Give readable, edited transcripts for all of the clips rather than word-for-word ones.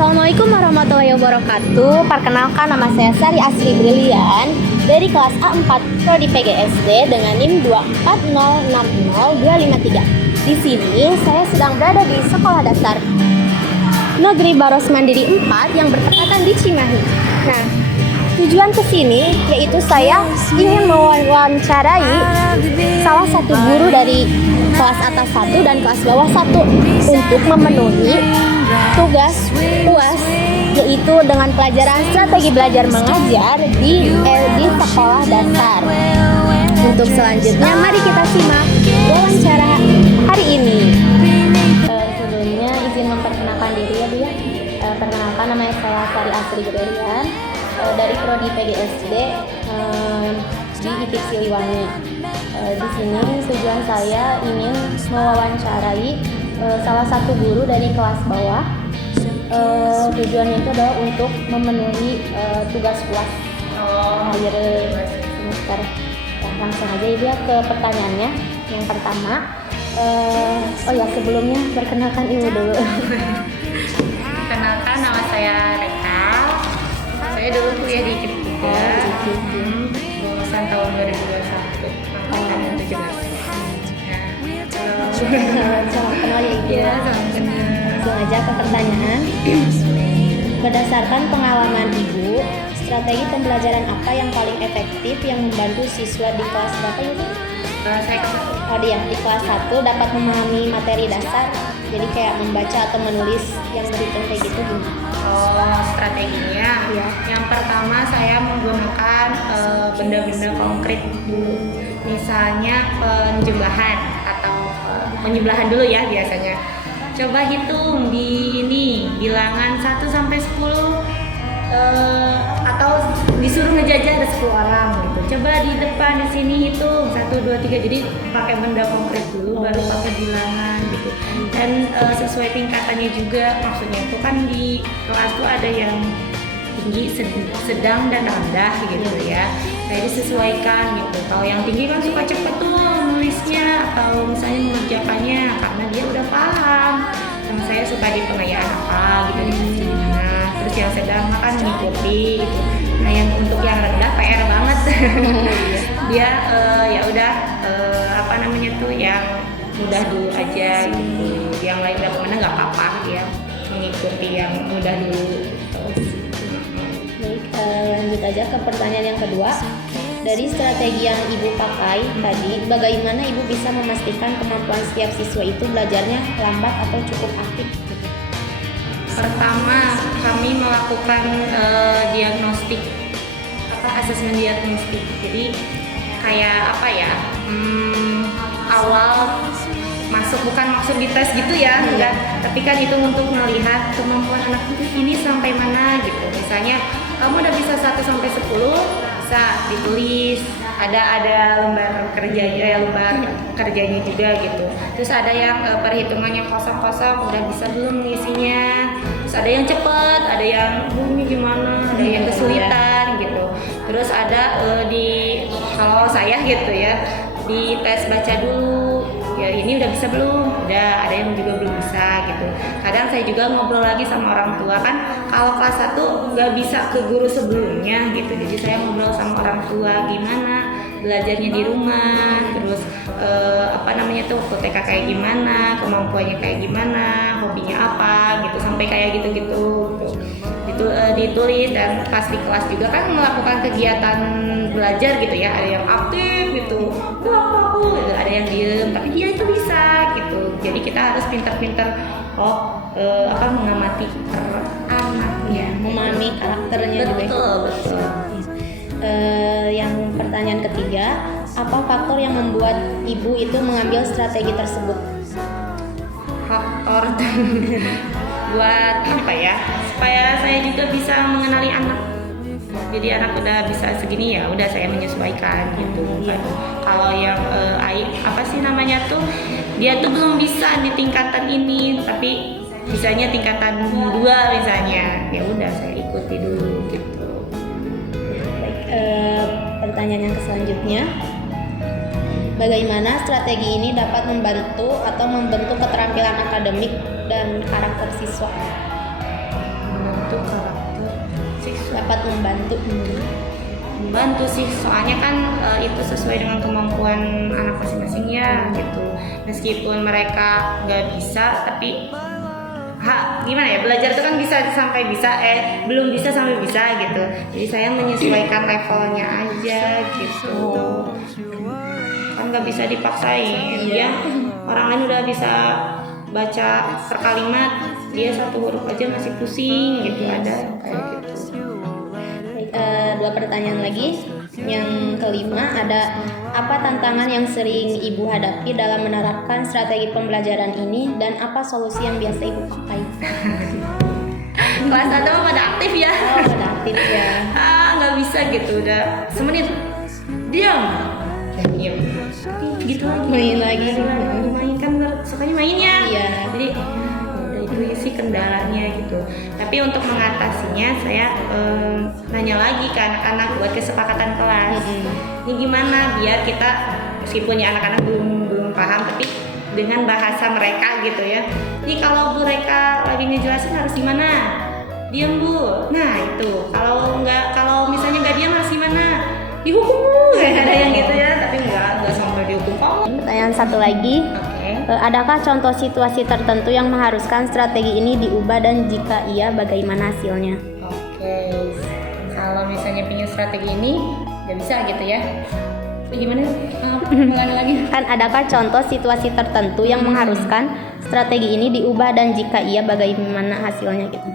Assalamualaikum warahmatullahi wabarakatuh. Perkenalkan, nama saya Sari Asri Brilian dari kelas A4 Prodi PGSD dengan NIM 240600253. Di sini saya sedang berada di Sekolah Dasar Negeri Baros Mandiri 4 yang bertepatan di Cimahi. Nah, tujuan kesini yaitu saya ingin mewawancarai salah satu guru dari kelas atas 1 dan kelas bawah 1 untuk memenuhi tugas UAS, yaitu dengan pelajaran strategi belajar mengajar di sekolah dasar. Untuk selanjutnya, mari kita simak wawancara hari ini. Sebelumnya izin memperkenalkan diri ya Bu ya. Perkenalkan, nama saya Sari Asri Brilian dari Prodi PGSD di IPIK Siliwangi. Di sini tujuan saya ingin mewawancarai salah satu guru dari kelas bawah. Tujuannya itu adalah untuk memenuhi tugas UAS akhir semester. Nah, langsung aja ya ke pertanyaannya. Yang pertama, sebelumnya perkenalkan ibu dulu. Perkenalkan, nama saya Reka. Saya dulu kuliah di IPIK lulusan tahun 2021 angkatan 17. Salam kenal ya Ibu. Ya, salam kenal. Langsung aja ke pertanyaan. Berdasarkan pengalaman Ibu, strategi pembelajaran apa yang paling efektif yang membantu siswa di kelas berapa Ibu? Saya kelas Di kelas 1 dapat memahami materi dasar, jadi kayak membaca atau menulis yang berhitung kayak gitu Bu. strateginya. Iya. Yang pertama saya menggunakan benda-benda konkret dulu. Misalnya penjumlahan atau penyebelahan dulu ya biasanya. Coba hitung di ini bilangan 1 sampai 10 atau disuruh ngejajah ada 10 orang gitu. Coba di depan di sini hitung 1 2 3. Jadi pakai benda konkret dulu baru pakai bilangan gitu. Dan sesuai tingkatannya juga, maksudnya itu kan di kelas tuh ada yang tinggi, sedang dan rendah gitu ya. Jadi disesuaikan gitu. Kalau yang tinggi kan suka cepet tuh nulisnya atau misalnya mengerjakannya karena dia udah paham. Sama saya suka di pengayaan apa gitu di mana. Terus yang sedang kan mengikuti gitu. Nah yang untuk yang rendah PR banget. Dia ya udah yang mudah dulu aja gitu. Yang lain udah kemana nggak apa-apa ya, mengikuti yang mudah dulu. Baik, lanjut aja ke pertanyaan yang kedua. Dari strategi yang Ibu pakai tadi, bagaimana Ibu bisa memastikan kemampuan setiap siswa itu belajarnya lambat atau cukup aktif? Pertama, kami melakukan diagnostik, asesmen diagnostik. Jadi kayak apa ya? Awal masuk bukan maksud dites gitu ya, enggak. Tapi kan itu untuk melihat kemampuan anak itu ini sampai mana gitu. Misalnya kamu udah bisa 1 sampai 10, bisa ditulis. Ada lembar kerjanya juga gitu. Terus ada yang perhitungannya kosong-kosong, udah bisa belum ngisinya. Terus ada yang cepet, ada yang ini gimana, ada yang kesulitan gitu. Terus ada kalau saya gitu ya, di tes baca dulu. Ya ini udah bisa belum? Udah, ada yang juga belum bisa gitu. Kadang saya juga ngobrol lagi sama orang tua kan. Kalau kelas 1 nggak bisa ke guru sebelumnya gitu. Jadi saya ngobrol sama orang tua gimana belajarnya di rumah, terus waktu TK kayak gimana, kemampuannya kayak gimana, hobinya apa gitu, sampai kayak gitu-gitu. Itu ditulis, dan pas di kelas juga kan melakukan kegiatan belajar gitu ya, ada yang aktif gitu, gitu. Ada yang diem tapi dia itu bisa gitu. Jadi kita harus pintar-pintar mengamati anaknya, Memahami karakternya juga. Betul. Yang pertanyaan ketiga, apa faktor yang membuat Ibu itu mengambil strategi tersebut? Faktor buat apa ya, supaya saya juga bisa mengenali anak. Jadi anak udah bisa segini ya udah saya menyesuaikan gitu. Kalau yang dia tuh belum bisa di tingkatan ini tapi bisanya tingkatan 2 misalnya, ya udah saya ikuti dulu gitu. Baik, pertanyaan yang selanjutnya, bagaimana strategi ini dapat membantu atau membentuk keterampilan akademik dan karakter siswa? dapat membantu. Membantu sih, soalnya kan itu sesuai dengan kemampuan anak masing-masing ya gitu. Meskipun mereka nggak bisa, tapi gimana ya, belajar itu kan bisa sampai bisa, belum bisa sampai bisa gitu. Jadi saya menyesuaikan levelnya aja gitu. Kan nggak bisa dipaksain ya. Orang lain udah bisa baca per kalimat, dia satu huruf aja masih pusing gitu, ada kayak gitu. Dua pertanyaan lagi. Yang kelima ada, apa tantangan yang sering ibu hadapi dalam menerapkan strategi pembelajaran ini dan apa solusi yang biasa ibu pakai? Kelas 1 mah pada aktif ya. Oh, pada aktif ya. Nggak bisa gitu, udah semenit diam. Diam. Gitu lagi. Main lagi. Main kan sukanya mainnya. Iya. Jadi itu sih kendalanya gitu. Tapi untuk mengatasinya saya nanya lagi ke anak-anak buat kesepakatan kelas. Ini gimana biar kita, meskipun ya anak-anak belum paham, tapi dengan bahasa mereka gitu ya. Jadi kalau mereka lagi ngejelasin harus gimana? Diam bu. Nah itu. Kalau misalnya nggak diam harus gimana? Dihukum bu. Ada yang gitu ya. Tapi nggak sampai dihukum kamu. Pertanyaan satu lagi. Adakah contoh situasi tertentu yang mengharuskan strategi ini diubah dan jika iya bagaimana hasilnya? Kalau misalnya punya strategi ini nggak bisa gitu ya. Gimana? Mulai lagi. Kan adakah contoh situasi tertentu yang mengharuskan strategi ini diubah dan jika iya bagaimana hasilnya gitu?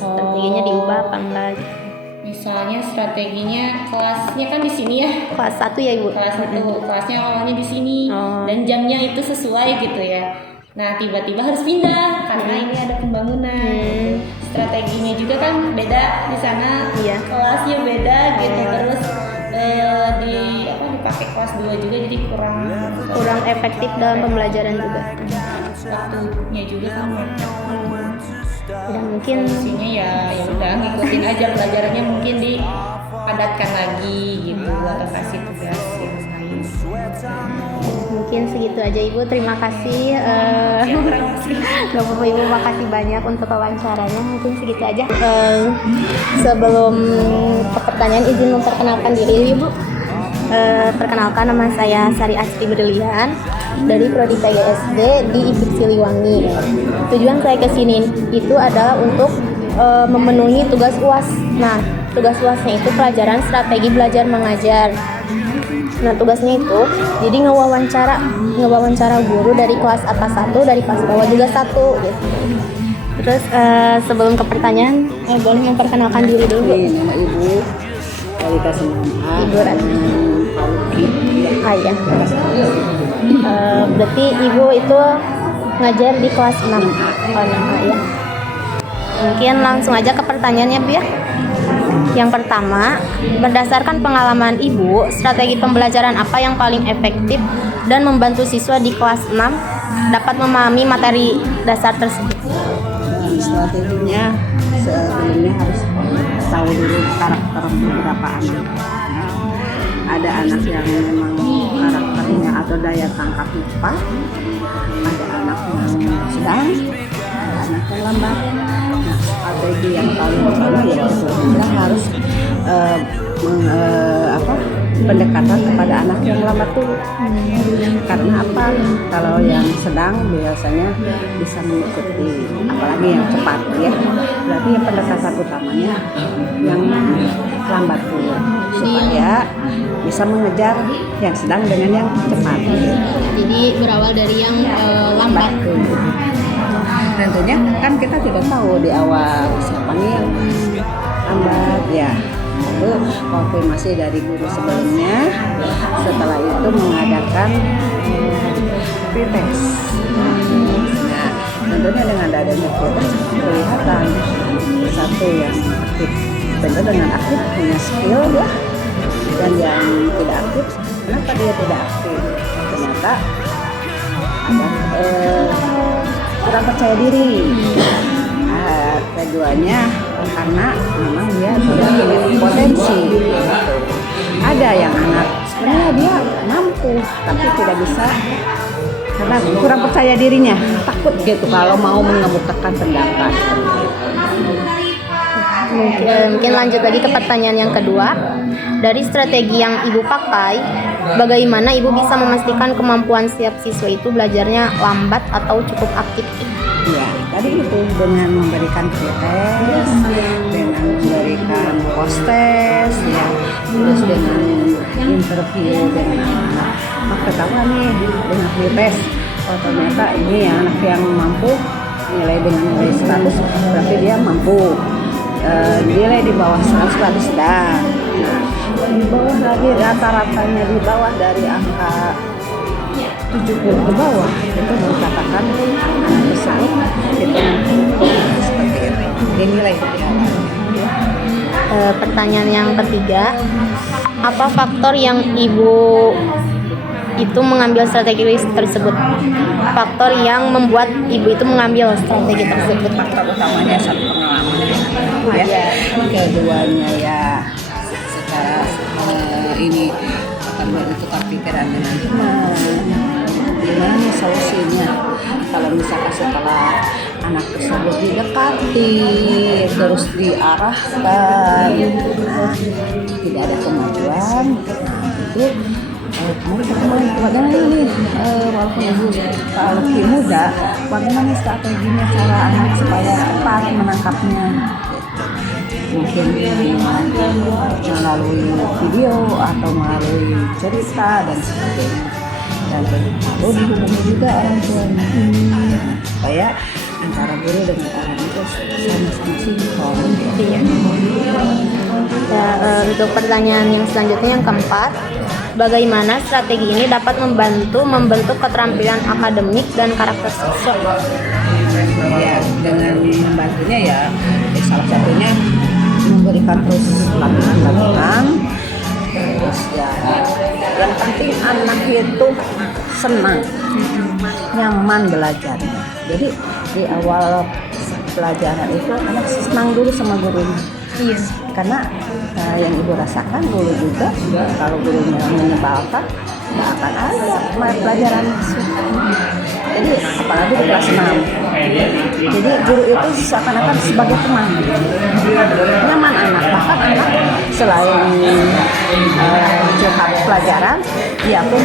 Strateginya diubah apa enggak gitu? Misalnya strateginya kelasnya kan di sini ya. Kelas 1 ya ibu. Kelas 1, kelasnya awalnya di sini dan jamnya itu sesuai gitu ya. Nah tiba-tiba harus pindah karena ini ada pembangunan. Strateginya juga kan beda di sana. Iya. Kelasnya beda gitu, terus dipakai kelas 2 juga, jadi kurang efektif dalam pembelajaran juga. Waktunya juga kan Dan mungkin solusinya ya udah ngikutin aja pelajarannya, mungkin dipadatkan lagi gitu atau kasih tugas yang lain. Mungkin segitu aja ibu. Terima kasih. Gak apa-apa ibu, makasih banyak untuk wawancaranya. Mungkin segitu aja. Sebelum ke pertanyaan, izin memperkenalkan diri ibu. Perkenalkan, nama saya Sari Astri Brilian dari Prodi PGSD di IPIK Siliwangi. Tujuan saya ke sini itu adalah untuk memenuhi tugas UAS. Nah, tugas UASnya itu pelajaran strategi belajar mengajar. Nah, tugasnya itu jadi ngewawancara guru dari kelas atas 1, dari kelas bawah juga 1 gitu. Terus sebelum ke pertanyaan, boleh memperkenalkan diri dulu. Nama ibu dari kelas 6A. Ibu Ratna. Ya. Berarti ibu itu ngajar di kelas 6. Oh, 6A ya. Mungkin langsung aja ke pertanyaannya Bu ya. Yang pertama, berdasarkan pengalaman ibu, strategi pembelajaran apa yang paling efektif dan membantu siswa di kelas 6 dapat memahami materi dasar tersebut? Strateginya sebelumnya harus tahu dulu karakter beberapa anak. Ada anak yang memang karakternya atau daya tangkapnya cepat, ada anak yang sedang, ada anak yang lambat. Nah, strategi yang paling utama ya kita harus pendekatan kepada anak yang lambat dulu. Karena apa? Kalau yang sedang biasanya bisa mengikuti, apalagi yang cepat ya. Berarti yang pendekatan utamanya yang lambat dulu supaya bisa mengejar yang sedang dengan yang cepat. Jadi berawal dari yang lambat. Tentunya kan kita tidak tahu di awal siapa nih yang lambat ya. Itu konfirmasi dari guru sebelumnya. Setelah itu mengadakan pretest. Nah, tentunya dengan adanya pretest kelihatan satu yang aktif, tentu dengan aktif punya skill ya, dan yang tidak aktif, kenapa dia tidak aktif? Ternyata ada kurang percaya diri. Keduanya karena memang dia tidak memiliki potensi. Ada yang anak sebenarnya dia mampu tapi tidak bisa karena kurang percaya dirinya, takut gitu kalau mau mengemukakan pendapat. Mungkin lanjut lagi ke pertanyaan yang kedua. Dari strategi yang ibu pakai, bagaimana ibu bisa memastikan kemampuan setiap siswa itu belajarnya lambat atau cukup aktif? Ya, tadi itu dengan memberikan pretest, dengan memberikan post-test, ya, terus dengan interview dengan anak-anak. Maka ketahuan nih dengan pretest, oh ternyata ini anak yang mampu, nilai dengan nilai 100 berarti dia mampu. Nilai di bawah 100 berarti sedang. Nah, di bawah lagi rata-ratanya di bawah dari angka 70 ke bawah itu dikatakan anak tersebut itu seperti itu dinilai di awal. Pertanyaan yang ketiga, apa faktor yang ibu itu mengambil strategi tersebut? Faktor yang membuat ibu itu mengambil strategi tersebut. Faktor utamanya satu pengalaman, ya. Keduanya ya secara ini akan bertukar pikiran dengan teman. Gimana nih solusinya? Kalau misalkan setelah anak tersebut didekati, terus diarahkan, tidak ada kemajuan, itu mari ketemu bagaimana nih, walaupun ibu kalau muda, bagaimana strateginya cara anak supaya cepat menangkapnya? Mungkin melalui video atau melalui cerita dan sebagainya. Dan lalu dihubungi juga orang tuanya supaya antara guru dengan orang itu sama-sama sinkron. Ya, untuk pertanyaan yang selanjutnya yang keempat, bagaimana strategi ini dapat membantu membentuk keterampilan akademik dan karakter siswa? Ya, dengan membantunya ya salah satunya memberikan terus latihan, terus ya yang penting anak itu senang, nyaman belajarnya. Jadi di awal pelajaran itu anak senang dulu sama gurunya. Iya. Karena yang ibu rasakan dulu juga kalau gurunya menyebalkan nggak akan ada pelajaran. Jadi apalagi di kelas 6. Jadi guru itu seakan-akan sebagai teman, nyaman anak. Bahkan anak selain curhat pelajaran, dia pun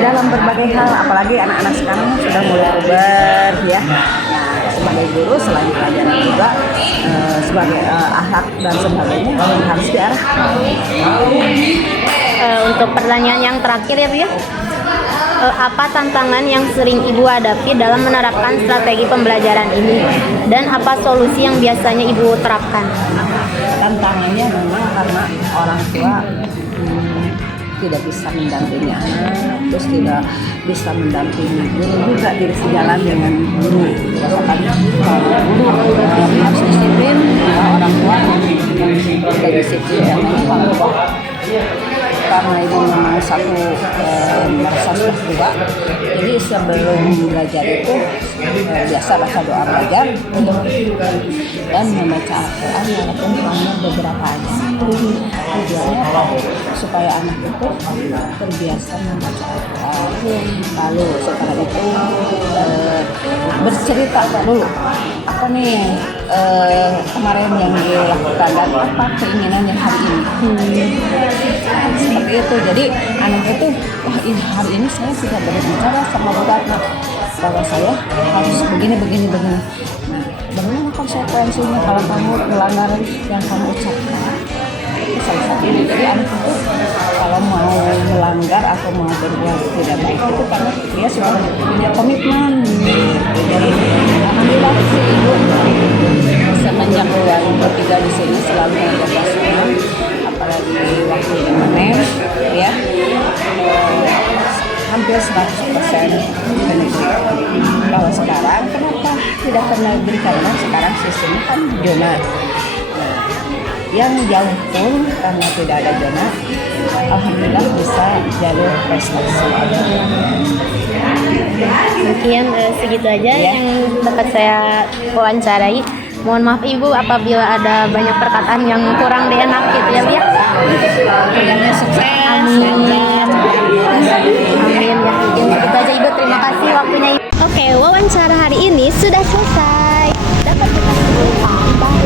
dalam berbagai hal. Apalagi anak-anak sekarang sudah mulai puber, ya. Sebagai guru selain pelajaran juga sebagai akhlak dan sebagainya harus diarahkan. Untuk pertanyaan yang terakhir ya Bu ya, apa tantangan yang sering ibu hadapi dalam menerapkan strategi pembelajaran ini dan apa solusi yang biasanya ibu terapkan? Tantangannya memang karena orang tua tidak bisa mendampingi anak, terus tidak bisa mendampingi guru juga tidak sejalan dengan guru. Misalkan kalau guru harus disiplin, orang tua tidak disiplin. Karena ibu memang satu merasa sudah tua, jadi sebelum belajar itu biasa baca doa belajar dan membaca Al-Quran walaupun hanya beberapa ayat. Tujuannya supaya anak itu terbiasa membaca Al-Quran. Lalu setelah itu bercerita dulu apa nih kemarin yang dilakukan dan apa keinginannya hari ini. Seperti itu, jadi anak itu wah ini hari ini saya sudah berbicara sama bapak bahwa saya harus begini. Nah, bagaimana konsekuensinya kalau kamu melanggar yang kamu ucapkan? Itu salah satunya. Jadi anak itu kalau mau melanggar atau mau berbuat tidak baik itu karena dia sudah punya komitmen. Jadi alhamdulillah si ibu semenjak bulan ketiga di sini selalu menjaga senang, apalagi waktu panen ya hampir 100% benefit. Kalau sekarang kenapa tidak pernah beri? Karena sekarang sistemnya kan zona. Yang jauh pun karena tidak ada zona, alhamdulillah bisa jalur prestasi. Mungkin segitu aja Ya. yang dapat saya wawancarai. Mohon maaf Ibu apabila ada banyak perkataan yang kurang enak gitu ya Bu ya. Semoga sukses. Amin. Ya, mungkin segitu aja Ibu. Terima kasih waktunya Ibu. Oke, wawancara hari ini sudah selesai. Dapat kita simpulkan bahwa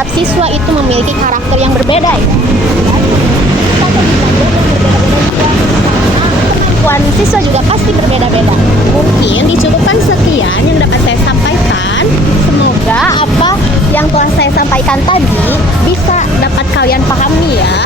setiap siswa itu memiliki karakter yang berbeda ya. Kita akan belajar yang berbeda-beda juga. Kemampuan siswa juga pasti berbeda-beda. Mungkin dicukupkan sekian yang dapat saya sampaikan. Semoga apa yang telah saya sampaikan tadi bisa dapat kalian pahami ya.